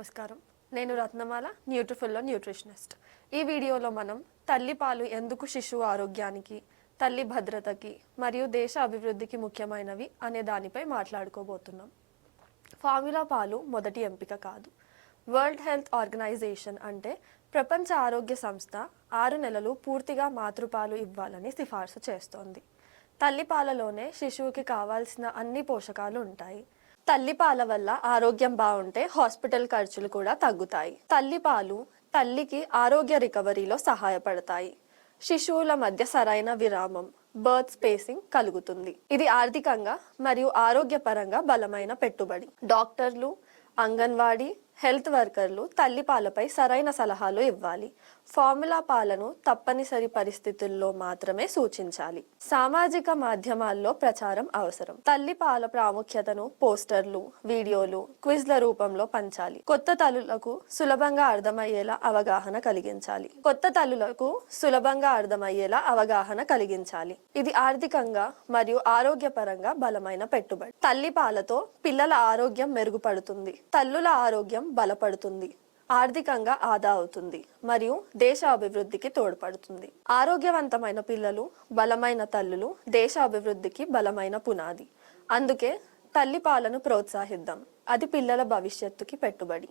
నమస్కారం. నేను రత్నమాల న్యూట్రిఫుల్లో న్యూట్రిషనిస్ట్. ఈ వీడియోలో మనం తల్లిపాలు ఎందుకు శిశువు ఆరోగ్యానికి తల్లి భద్రతకి మరియు దేశ అభివృద్ధికి ముఖ్యమైనవి అనే దానిపై మాట్లాడుకోబోతున్నాం. ఫార్ములా పాలు మొదటి ఎంపిక కాదు. వరల్డ్ హెల్త్ ఆర్గనైజేషన్ అంటే ప్రపంచ ఆరోగ్య సంస్థ ఆరు నెలలు పూర్తిగా మాతృపాలు ఇవ్వాలని సిఫార్సు చేస్తోంది. తల్లిపాలలోనే శిశువుకి కావాల్సిన అన్ని పోషకాలు ఉంటాయి. తల్లిపాల వల్ల ఆరోగ్యం బాగుంటే హాస్పిటల్ ఖర్చులు కూడా తగ్గుతాయి. తల్లిపాలు తల్లికి ఆరోగ్య రికవరీలో సహాయపడతాయి. శిశువుల మధ్య సరైన విరామం బర్త్ స్పేసింగ్ కలుగుతుంది. ఇది ఆర్థికంగా మరియు ఆరోగ్యపరంగా బలమైన పెట్టుబడి. డాక్టర్లు అంగన్వాడీ హెల్త్ వర్కర్లు తల్లిపాలపై సరైన సలహాలు ఇవ్వాలి. ఫార్ములా పాలను తప్పనిసరి పరిస్థితుల్లో మాత్రమే సూచించాలి. సామాజిక మాధ్యమాల్లో ప్రచారం అవసరం. తల్లిపాల ప్రాముఖ్యతను పోస్టర్లు వీడియోలు క్విజ్ల రూపంలో పంచాలి. కొత్త తల్లులకు సులభంగా అర్థమయ్యేలా అవగాహన కలిగించాలి. కొత్త తల్లులకు సులభంగా అర్థమయ్యేలా అవగాహన కలిగించాలి. ఇది ఆర్థికంగా మరియు ఆరోగ్యపరంగా బలమైన పెట్టుబడి. తల్లిపాలతో పిల్లల ఆరోగ్యం మెరుగుపడుతుంది. తల్లుల ఆరోగ్యం బలపడుతుంది ఆర్థికంగా ఆదా అవుతుంది మరియు దేశ అభివృద్ధికి తోడ్పడుతుంది. ఆరోగ్యవంతమైన పిల్లలు బలమైన తల్లులు దేశ అభివృద్ధికి బలమైన పునాది. అందుకే తల్లి పాలను ప్రోత్సహిద్దాం అది పిల్లల భవిష్యత్తుకి పెట్టుబడి.